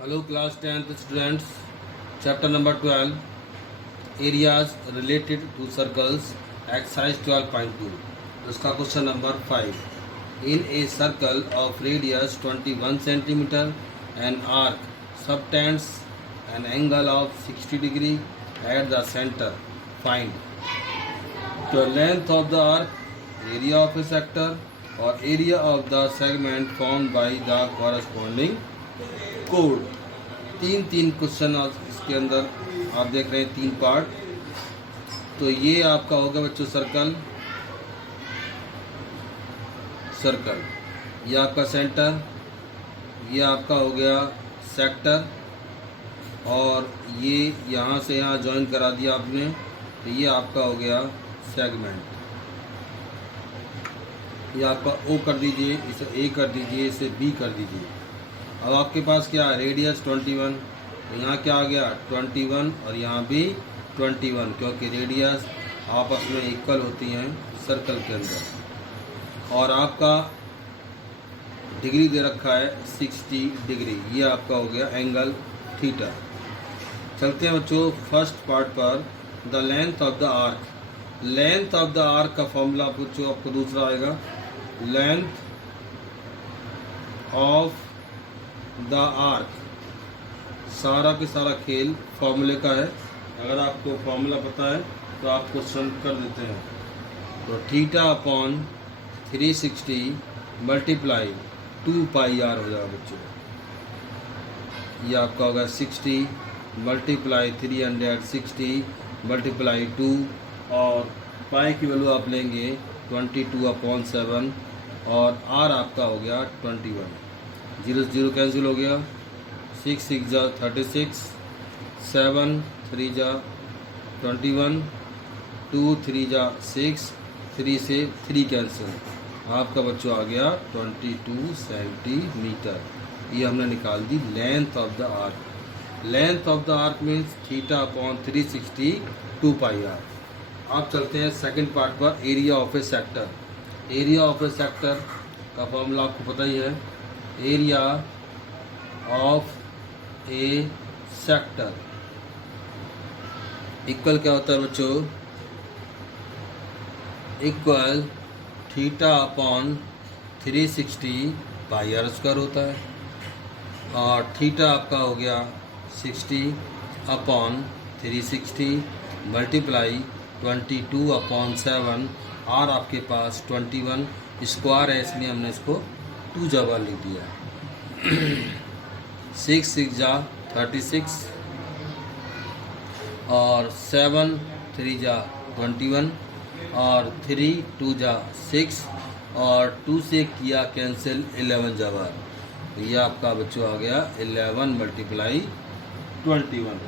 Hello class 10th students, chapter number 12, areas related to circles, exercise 12.2. उसका question number 5. In a circle of radius 21 centimeter, an arc subtends an angle of 60 degree at the center. Find the length of the arc, area of a sector or area of the segment formed by the corresponding code. तीन question इसके अंदर आप देख रहे हैं, 3 part. तो ये आपका होगा बच्चों सर्कल, ये आपका सेंटर, ये आपका हो गया सेक्टर, और ये यहाँ से यहाँ ज्वाइन करा दिया आपने, तो ये आपका हो गया सेगमेंट। ये आपका ओ कर दीजिए, इसे ए कर दीजिए, इसे बी कर दीजिए। अब आपके पास क्या है, रेडियस 21, तो यहाँ क्या आ गया 21 और यहाँ भी 21, क्योंकि रेडियस आपस में इक्वल होती हैं सर्कल के अंदर। और आपका डिग्री दे रखा है 60 डिग्री, ये आपका हो गया एंगल थीटा। चलते हैं बच्चों फर्स्ट पार्ट पर। The length of the arc, length of the arc का फॉर्मूला बच्चों आपको दूसरा आएगा, लेंथ ऑफ द आर्क। सारा के सारा खेल फॉर्मूले का है। अगर आपको फॉर्मूला पता है तो आप क्वेश्चन कर देते हैं। तो theta upon 360 multiply 2 pi r हो जाएगा बच्चों। ये आपका होगा 60 मल्टीप्लाई 360 मल्टीप्लाई 2, और पाई की वैल्यू आप लेंगे 22/7, और आर आपका हो गया 21। 0 0 कैंसिल हो गया, 6 6 जा 36, 7 3 जा 21, 2 3 जा 6, 3 से 3 कैंसिल, आपका बच्चों आ गया 22 सेंटीमीटर। ये हमने निकाल दी length of the arc. Length of the arc means theta upon 360 2 pi r. आप चलते हैं सेकंड पार्ट पर, area of a sector. Area of a sector का फॉर्मूला आपको पता ही है, area of a sector equal क्या होता है बच्चों, equal theta upon 360 pi r square होता है, और थीटा आपका हो गया 60 अपॉन 360 मल्टीप्लाई 22/7, आर आपके पास 21 स्क्वायर है, इसलिए हमने इसको 2 जगह लिख दिया। 6 6 जा 36, और 7 3 जा 21, और 3 2 जा 6, और 2 से किया कैंसिल 11 जगह। तो ये आपका बच्चों आ गया 11 मल्टीप्लाई 21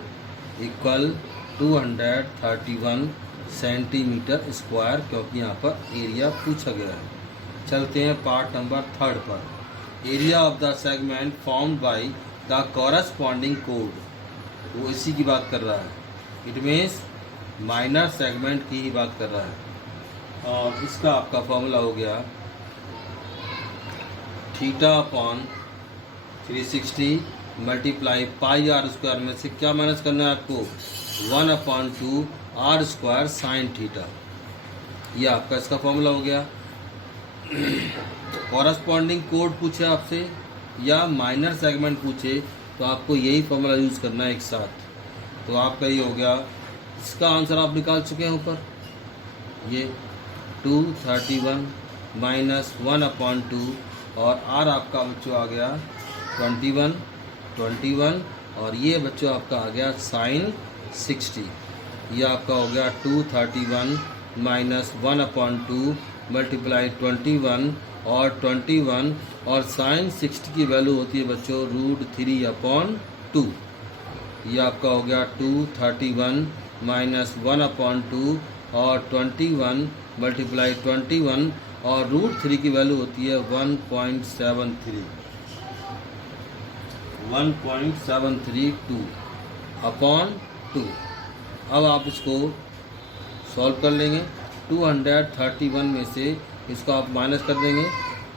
इक्वल 231 सेंटीमीटर स्क्वायर, क्योंकि यहाँ पर एरिया पूछा गया है। चलते हैं पार्ट नंबर 3 पर। Area of the segment formed by the corresponding code, वो इसी की बात कर रहा है। इट मीन्स माइनर सेगमेंट की ही बात कर रहा है। और इसका आपका फॉर्मूला हो गया theta upon 360 multiply pi r square, में से क्या माइनस करना है आपको, 1/2 आर स्क्वायर साइन थीटा। ये आपका इसका फॉर्मूला हो गया। कॉरस्पॉन्डिंग कोड पूछे आपसे या माइनर सेगमेंट पूछे, तो आपको यही फॉर्मूला यूज़ करना है एक साथ। तो आपका ये हो गया, इसका आंसर आप निकाल चुके हैं ऊपर, ये 231 माइनस 1/2, और आर आपका बच्चों आ गया 21, और ये बच्चों आपका आ गया साइन 60। ये आपका हो गया 231 माइनस 1/2 मल्टीप्लाई 21, और 21, और साइन 60 की वैल्यू होती है बच्चों √3/2। ये आपका हो गया 231 माइनस 1/2, और 21 मल्टीप्लाई 21, और √3 की वैल्यू होती है 1.732/2। अब आप इसको सॉल्व कर लेंगे। 231 में से इसको आप माइनस कर देंगे,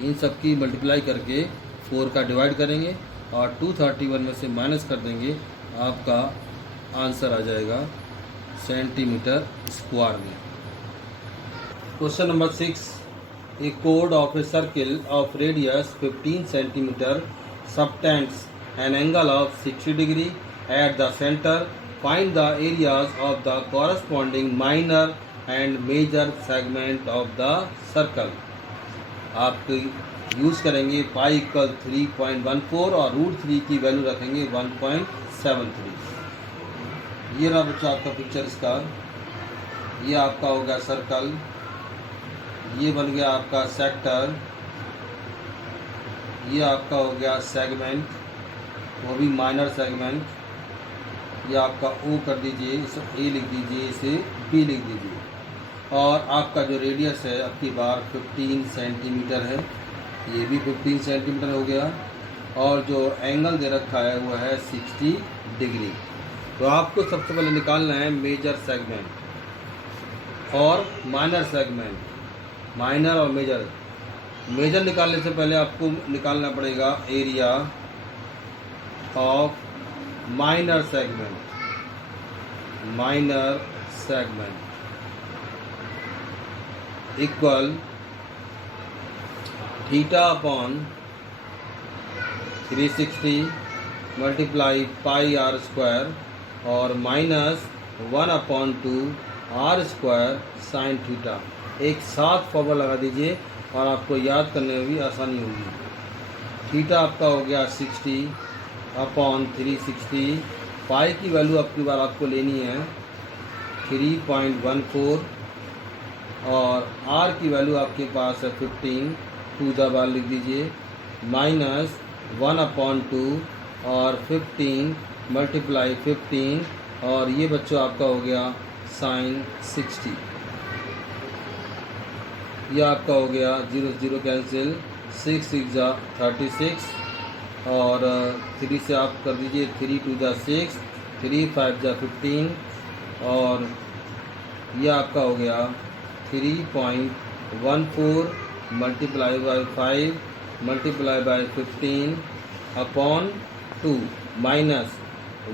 इन सब की मल्टीप्लाई करके 4 का डिवाइड करेंगे, और 231 में से माइनस कर देंगे, आपका आंसर आ जाएगा सेंटीमीटर स्क्वायर में। क्वेश्चन नंबर 6, ए कोड of a circle of radius 15 centimetre subtends an angle of 60 degree at the center. Find the areas of the corresponding minor and major segment of the circle. आप use करेंगे pi equal 3.14 और root 3 की value रखेंगे 1.73। ये रहा बच्चा आपका picture इसका। ये आपका हो गया सर्कल, ये बन गया आपका सेक्टर, ये आपका हो गया सेगमेंट, वो भी माइनर सेगमेंट। ये आपका ओ कर दीजिए, इसे ए लिख दीजिए, इसे बी लिख दीजिए। और आपका जो रेडियस है आपकी बार 15 सेंटीमीटर है, ये भी 15 सेंटीमीटर हो गया। और जो एंगल दे रखा है वो है 60 डिग्री। तो आपको सबसे पहले निकालना है मेजर सेगमेंट और माइनर सेगमेंट। माइनर और मेजर, मेजर निकालने से पहले आपको निकालना पड़ेगा area of minor segment. Minor segment equal theta upon 360 multiply pi r square और minus 1/2 r square sine theta. एक साथ फॉर्मूला लगा दीजिए और आपको याद करने में भी आसानी होगी। थीटा आपका हो गया 60 अपॉन 360। पाई की वैल्यू आपकी बार आपको लेनी है 3.14 और आर की वैल्यू आपके पास है 15, 2 द बार लिख दीजिए, माइनस 1/2 और 15 मल्टीप्लाई 15 और ये बच्चों आपका हो गया साइन 60। यह आपका हो गया 0 0 कैंसिल, 6 6 जा 36 और 3 से आप कर दीजिए 3 2 जा 6, 3 5 जा 15 और यह आपका हो गया 3.14 multiply by 5 multiply by 15 upon 2 minus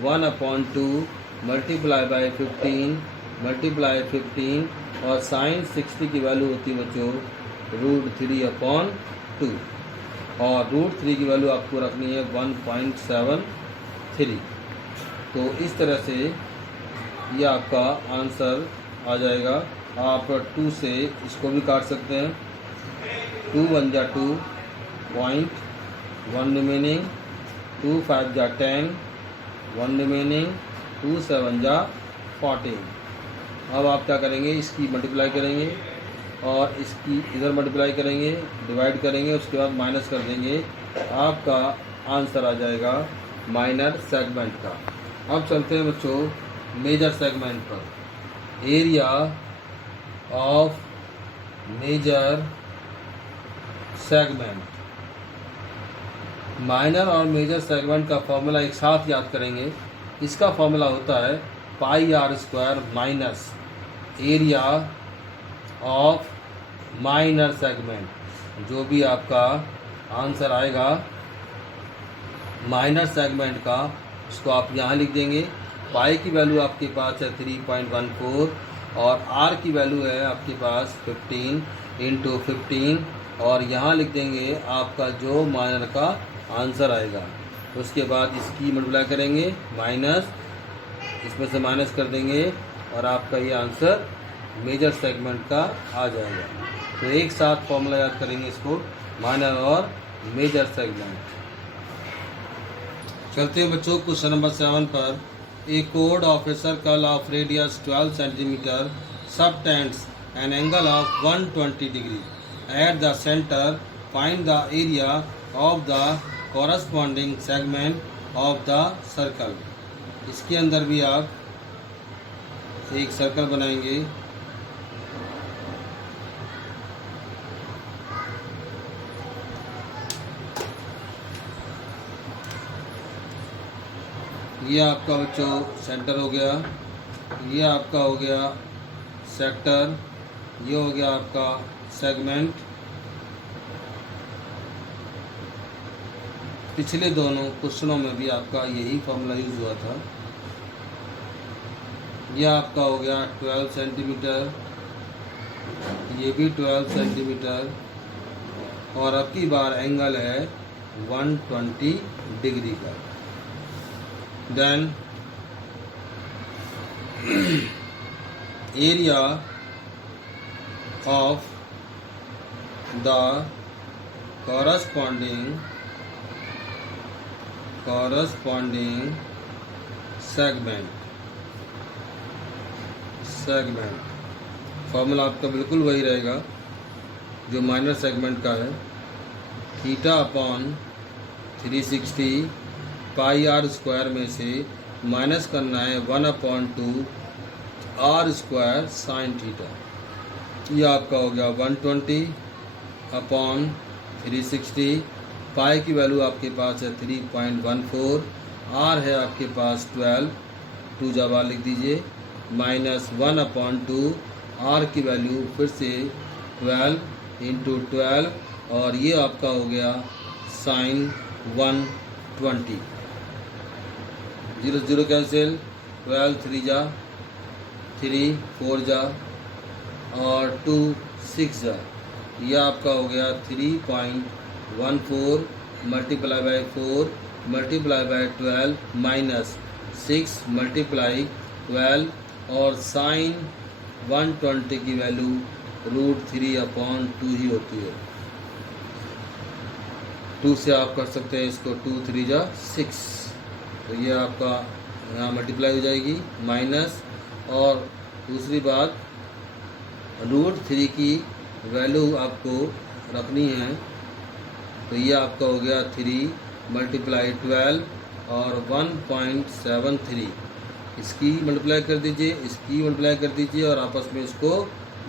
1/2 multiply by 15 multiply 15 और साइन 60 की वैल्यू होती है बच्चों √3/2 और √3 की वैल्यू आपको रखनी है 1.73। तो इस तरह से ये आपका आंसर आ जाएगा। आप 2 से इसको भी काट सकते हैं, 2 1 जा 2 पॉइंट 1 रिमेनिंग, 2 5 जा 10 1 रिमेनिंग, 2 7 जा 14। अब आप क्या करेंगे, इसकी मल्टीप्लाई करेंगे और इसकी इधर मल्टीप्लाई करेंगे, डिवाइड करेंगे, उसके बाद माइनस कर देंगे, आपका आंसर आ जाएगा माइनर सेगमेंट का। अब चलते हैं बच्चों मेजर सेगमेंट पर। Area of major segment, minor और मेजर सेगमेंट का फॉर्मूला एक साथ याद करेंगे। इसका फॉर्मूला होता है pi r square minus area of minor segment. जो भी आपका आंसर आएगा माइनर सेगमेंट का, उसको आप यहाँ लिख देंगे। पाई की वैल्यू आपके पास है 3.14 और आर की वैल्यू है आपके पास 15 × 15 और यहाँ लिख देंगे आपका जो माइनर का आंसर आएगा। उसके बाद इसकी मल्टीप्लाई करेंगे, माइनस इसमें से माइनस कर देंगे और आपका ये आंसर मेजर सेगमेंट का आ जाएगा। तो एक साथ फॉर्मूला याद करेंगे इसको, माइनर और मेजर सेगमेंट। चलते हैं बच्चों क्वेश्चन नंबर 7 पर। ए कोड of a circle of radius 12 centimetre subtends an angle of 120 degree at the centre. Find the area of the corresponding segment of the circle. इसके अंदर भी आप एक सर्कल बनाएंगे, ये आपका बच्चों सेंटर हो गया, ये आपका हो गया सेक्टर, ये हो गया आपका सेगमेंट। पिछले दोनों क्वेश्चनों में भी आपका यही फॉर्मूला यूज़ हुआ था। यह आपका हो गया 12 सेंटीमीटर, ये भी 12 सेंटीमीटर, और अब की बार एंगल है 120 डिग्री का। Then area of the corresponding segment formula आपका बिल्कुल वही रहेगा जो माइनर सेगमेंट का है। Theta upon 360 pi r square में से माइनस करना है 1/2 आर स्क्वायर साइन थीटा। ये आपका हो गया 120 अपॉन 360। पाई की वैल्यू आपके पास है 3.14, आर है आपके पास 12, 2 जवाब लिख दीजिए, माइनस 1/2 आर की वैल्यू फिर से 12 इंटू 12, और ये आपका हो गया साइन 120। 0 0 कैंसिल, 12 3 जा 3, 4 जा और 2 6 जा। यह आपका हो गया 3.14 multiply by 4 multiply by 12 minus 6 multiply 12, और साइन 120 की वैल्यू √3/2 ही होती है। 2 से आप कर सकते हैं इसको, 2 3 जा 6, तो ये आपका यहाँ मल्टीप्लाई हो जाएगी माइनस, और दूसरी बात √3 की वैल्यू आपको रखनी है, तो ये आपका हो गया 3 मल्टीप्लाई 12 और 1.73। इसकी मल्टीप्लाई कर दीजिए, इसकी मल्टीप्लाई कर दीजिए, और आपस में इसको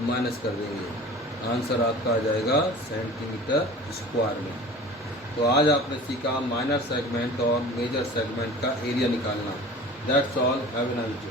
माइनस कर देंगे। आंसर आपका आ जाएगा सेंटीमीटर स्क्वायर में। तो आज आपने सीखा माइनर सेगमेंट और मेजर सेगमेंट का एरिया निकालना। That's all, have a nice day.